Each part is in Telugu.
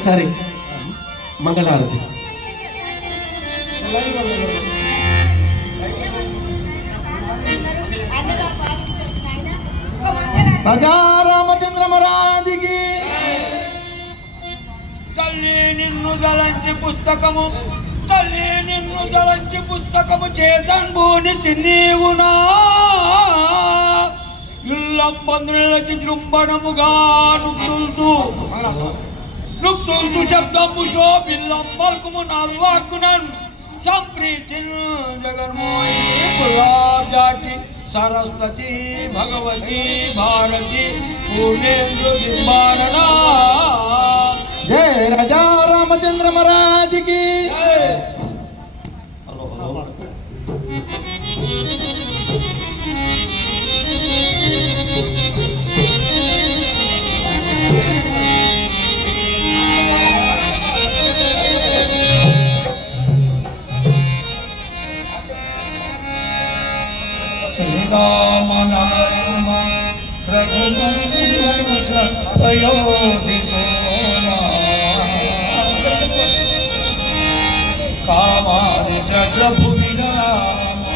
ఒక్కసారి మంగళహారతి. రాజా రామచంద్ర మహారాజుకి తల్లి నిన్ను దళంచి పుస్తకము, తల్లి నిన్ను దళంచి పుస్తకము చేతన్భూని చిన్నీవునా ఇల్లంబందులకి జృంభణముగా నుక్తుల్తూ శబ్దము శోభిల్లం పల్కుము నాలువాక్కునన్ సంప్రీతి జగన్మోహి గులాబ్ జాతి సరస్వతి భగవతి భారతి పూర్ణేంద్రు నిర్మాణ. జయ రాజా రామచంద్ర మహారాజుకి. శ్రీరామ నామ కామాని చక్రభూమి రామ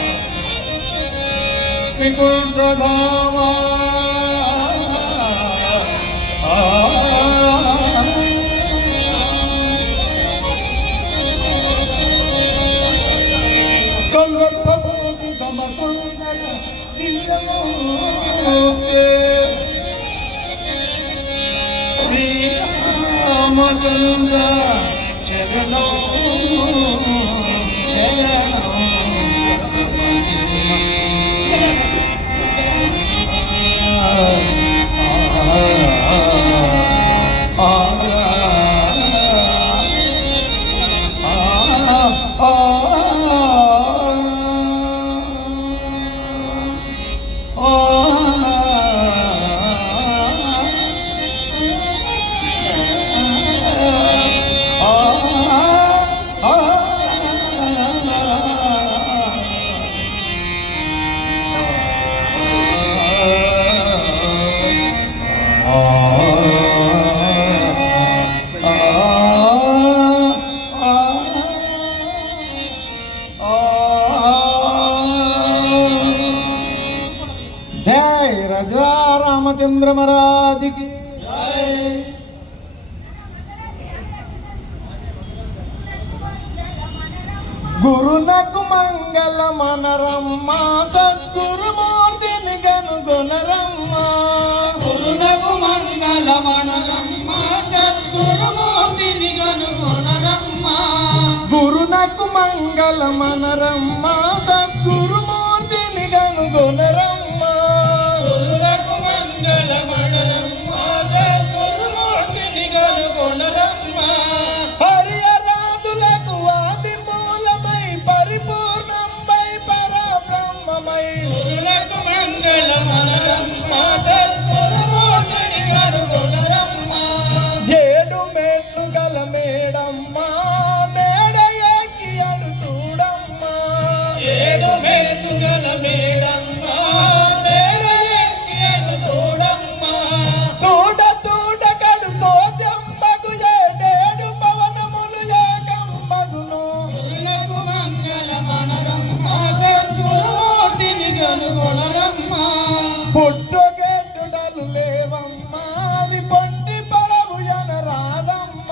వికుంఠ ధామ కల్వత్పూతి సమసంగల శ్రీరామచంద్ర జగనో రాజా రామచంద్ర మహారాజుకి. గురునకు మంగళ మనరమ్మ సద్గురుమూర్తిని గనుగొనరమ్మ. గురునకు మంగళ మనరమ్మ సద్గురుమూర్తిని గనుగొనరమ్మ. గురునకు మంగళ మనరమ్మ సద్గురుమూర్తిని గనుగొనరమ్మ. హరియరాదులకు ఆది మూలమై పరిపూర్ణమై పరబ్రహ్మమై గురులకు మంగళ మనరమ్మ సద్గురుమూర్తిని గనుగొనరమ్మ. ఏడు మేట్లు గల మేడమ్మ మేడ ఎక్కి అడు చూడమ్మ. ఏడు మేట్లు గల మేడమ్మ మేడ ఎక్కి అడు చూడమ్మ. తూడ తూడ కడు తోజంబగు ఏడేడు పవనములు ఏకంబగును. గురులకు మంగళ మనరమ్మ సద్గురుమూర్తిని గనుగొనరమ్మ. పుట్టుగెట్టుడలు లేవమ్మ అవి పొట్టి పడవు ఎనరాదమ్మ.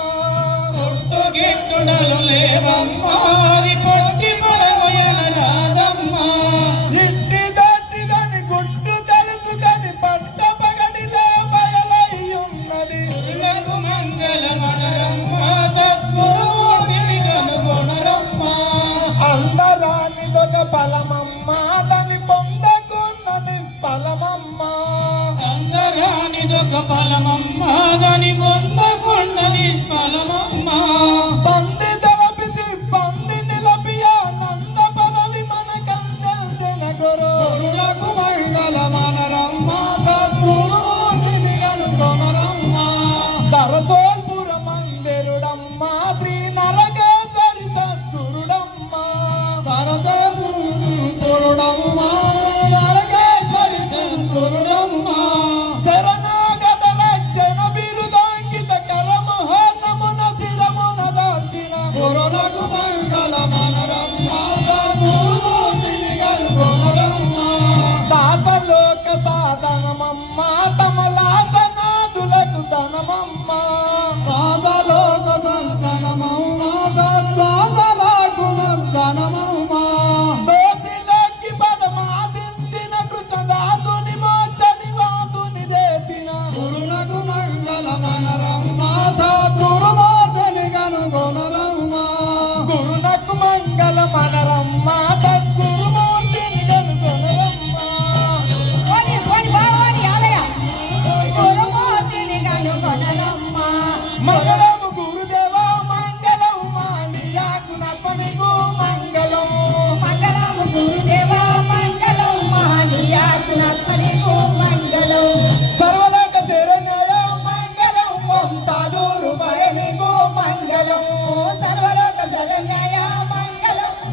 పుట్టుగిట్టుడలు లేవమ్మ అది పొట్టి పడవయనరాదమ్మ. ఇంటి దట్టిదని గుట్టు తెలుసుకొని పట్ట పగడిలో బయలయ్యున్నది. గురులకు మంగళ మనరమ్మ సద్గురుమూర్తిని గనుగొనరమ్మ. అందరానిదొక ఫలమమ్మ దాని పొందకున్నది ఫలమమ్మ. అందరానిదొక ఫలమమ్మ దాని పొందకున్నది ఫలమమ్మ. పంది తలపిసి పంది నిలపియ నంద పదవి మనకందెన గురు. గురులకు మంగళ మనరమ్మ సద్గురుమూర్తిని గనుగొనరమ్మ. సరసోల్పుర మందిరుడమ్మ శ్రీ నరకేశ్వరి సద్గురుడమ్మ. సరసపురుడమ్మ నరకేశ్వరి సద్గురుడమ్మ. శరణాగత రక్షణ బిరుదాంకిత కరమహోన్నమున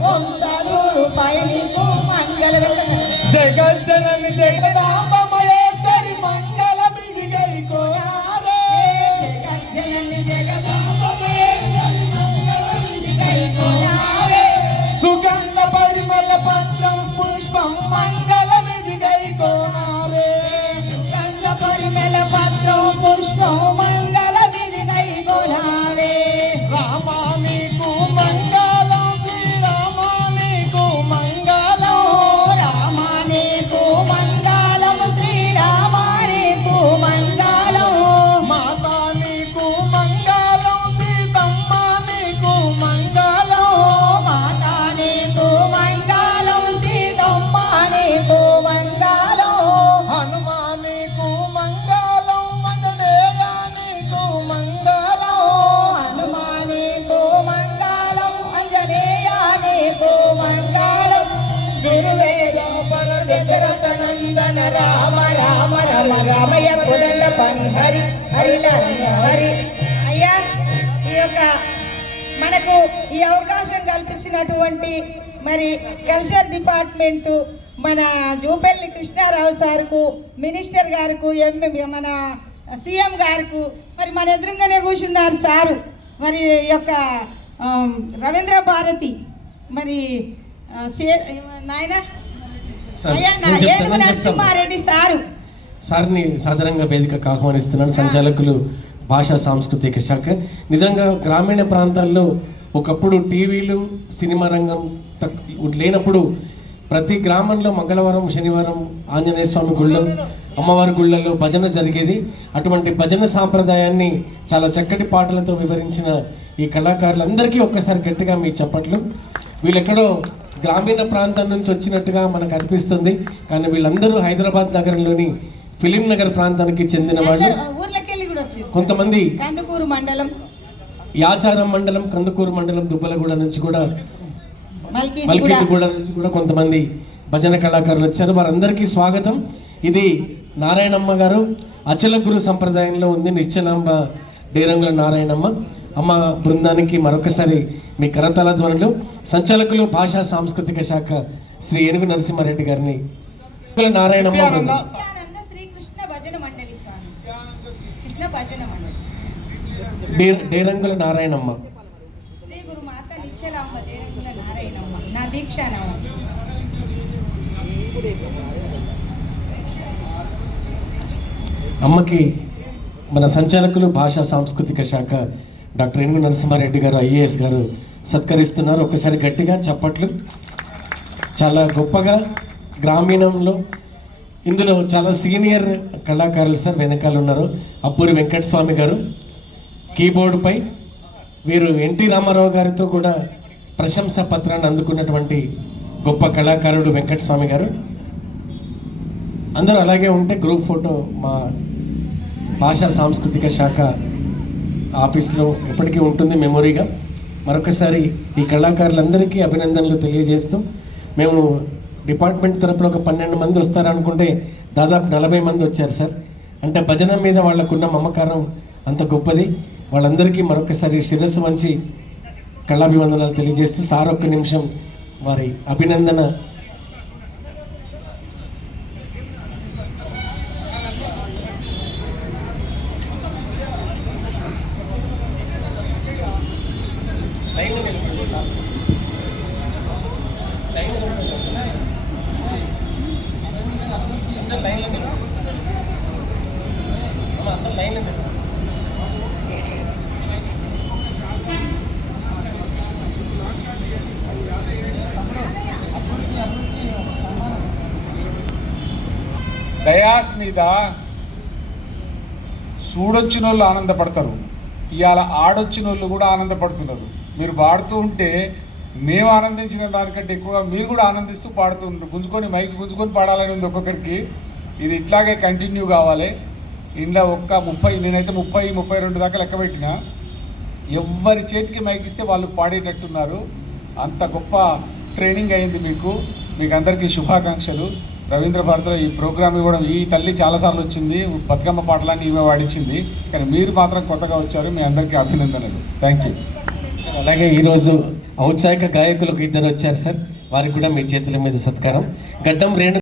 రూపాయలు నీకు మంగళ జగజ్జనని జగదాంబమయేశ్వరి మంగళ బిడిగై కోనారే జగజ్జనని జగదాంబమయేశ్వరి మంగళ బిడిగై కోనారే సుగంధ పరిమళ పత్రం పుష్పం మంగళ బిడిగై కోనారే సుగంధ పరిమళ పత్రం పుష్పం మంగళ బిడిగై కోనారే రామా నీకు మంగళం శ్రీరామా నీకు మంగళం రామానేకు మంగళం శ్రీరామానేకు మంగళం మాతా నీకు మంగళం సీతమ్మ నీకు మంగళం మాతానేకు మంగళం సీతమ్మనేకు మంగళం హనుమా నీకు మంగళం ఆంజనేయ నీకు మంగళం హనుమానేకు మంగళం అంజనేయానేకు మంగళం గురువేద దశరథ నందన రామ రామ రమ రామయ్య కుదండ పని హరి హరి హరి అయ్యా ఈ యొక్క మనకు ఈ అవకాశం కల్పించినటువంటి మరి కల్చర్ డిపార్ట్మెంటు మన జూపల్లి కృష్ణారావు సార్కు మినిస్టర్ గారికి మన సీఎం గారికి మరి మన ఎదురుగానే కూర్చున్నారు సారు మరి ఈ యొక్క రవీంద్ర భారతి మరి నాయన సార్, అయ్యా నేను చెప్తాను, ఏనుగు నేను చెప్తాను. నరసింహారెడ్డి సారు సార్ని సాధారణంగా వేదికకు ఆహ్వానిస్తున్నాను. సంచాలకులు భాషా సాంస్కృతిక శాఖ. నిజంగా గ్రామీణ ప్రాంతాల్లో ఒకప్పుడు టీవీలు సినిమా రంగం లేనప్పుడు ప్రతి గ్రామంలో మంగళవారం శనివారం ఆంజనేయ స్వామి గుళ్ళం అమ్మవారి గుళ్ళల్లో భజన జరిగేది. అటువంటి భజన సాంప్రదాయాన్ని చాలా చక్కటి పాటలతో వివరించిన ఈ కళాకారులందరికీ ఒక్కసారి గట్టిగా మీ చప్పట్లు. వీళ్ళెక్కడో గ్రామీణ ప్రాంతం నుంచి వచ్చినట్టుగా మనకు అనిపిస్తుంది, కానీ వీళ్ళందరూ హైదరాబాద్ నగరంలోని ఫిలిం నగర్ ప్రాంతానికి చెందిన వాళ్ళు. ఊర్లకెళ్ళి కూడా వచ్చారు. కొంతమంది కందుకూరు మండలం యాచారం మండలం, కందుకూరు మండలం, దుబ్బలగూడ నుంచి కూడా, మల్కీస్ మల్కీతిగూడ నుంచి కూడా కొంతమంది భజన కళాకారులు వచ్చారు. వారందరికీ స్వాగతం. ఇది నారాయణమ్మ గారు అచల గురు సంప్రదాయంలో ఉంది. నిశ్చలాంబ డేరంగుల నారాయణమ్మ అమ్మ బృందానికి మరొకసారి మీ కరతాళ ధ్వనులు. సంచాలకులు భాషా సాంస్కృతిక శాఖ శ్రీ ఏనుగు నరసింహారెడ్డి గారిని, నారాయణమ్మ బృందం. నిత్యానంద శ్రీ కృష్ణ భజన మండలి స్వామి కృష్ణ భజన మండలి డేరంగుల నారాయణమ్మ. శ్రీ గురు మాత నిత్యలాంబ దేరంగుల నారాయణమ్మ నా దీక్షానామం. అమ్మకి మన సంచాలకులు భాషా సాంస్కృతిక శాఖ డాక్టర్ ఏనుగు నరసింహారెడ్డి గారు ఐఏఎస్ గారు సత్కరిస్తున్నారు. ఒకసారి గట్టిగా చప్పట్లు. చాలా గొప్పగా గ్రామీణంలో ఇందులో చాలా సీనియర్ కళాకారులు సార్ వెనకాల ఉన్నారు. అప్పూరి వెంకటస్వామి గారు కీబోర్డుపై, వీరు ఎన్టీ రామారావు గారితో కూడా ప్రశంసా పత్రాన్ని అందుకున్నటువంటి గొప్ప కళాకారుడు వెంకటస్వామి గారు. అందరూ అలాగే ఉంటే గ్రూప్ ఫోటో మా భాషా సాంస్కృతిక శాఖ ఆఫీస్లో ఎప్పటికీ ఉంటుంది మెమొరీగా. మరొకసారి ఈ కళాకారులందరికీ అభినందనలు తెలియజేస్తూ, మేము డిపార్ట్మెంట్ తరపున ఒక 12 మంది వస్తారనుకుంటే దాదాపు 40 మంది వచ్చారు సార్. అంటే భజన మీద వాళ్ళకున్న మమకారం అంత గొప్పది. వాళ్ళందరికీ మరొకసారి శిరస్సు వంచి కళాభివందనాలు తెలియజేస్తూ, సార్ ఒక్క నిమిషం వారి అభినందన. డయాస్ మీద చూడొచ్చిన వాళ్ళు ఆనందపడతారు, ఇవాళ ఆడొచ్చిన వాళ్ళు కూడా ఆనందపడుతున్నారు. మీరు పాడుతూ ఉంటే మేము ఆనందించిన దానికంటే ఎక్కువగా మీరు కూడా ఆనందిస్తూ పాడుతూ ఉంటారు. గుంజుకొని మైకి గుంజుకొని పాడాలని ఉంది ఒక్కొక్కరికి. ఇది ఇట్లాగే కంటిన్యూ కావాలి. ఇంట్లో ఒక్క 30, నేనైతే 30-32 దాకా లెక్క పెట్టినా. ఎవరి చేతికి మైక్ ఇస్తే వాళ్ళు పాడేటట్టున్నారు. అంత గొప్ప ట్రైనింగ్ అయింది మీకు. మీకు అందరికీ శుభాకాంక్షలు. రవీంద్ర భారతిలో ఈ ప్రోగ్రామ్ ఇవ్వడం, ఈ తల్లి చాలాసార్లు వచ్చింది, బతుకమ్మ పాటలన్నీ ఈమె వాడించింది, కానీ మీరు మాత్రం కొత్తగా వచ్చారు. మీ అందరికీ అభినందనలు. Thank you. అలాగే ఈరోజు ఔత్సాహిక గాయకులకు 2 వచ్చారు సార్, వారికి కూడా మీ చేతుల మీద సత్కారం. గడ్డం రేణు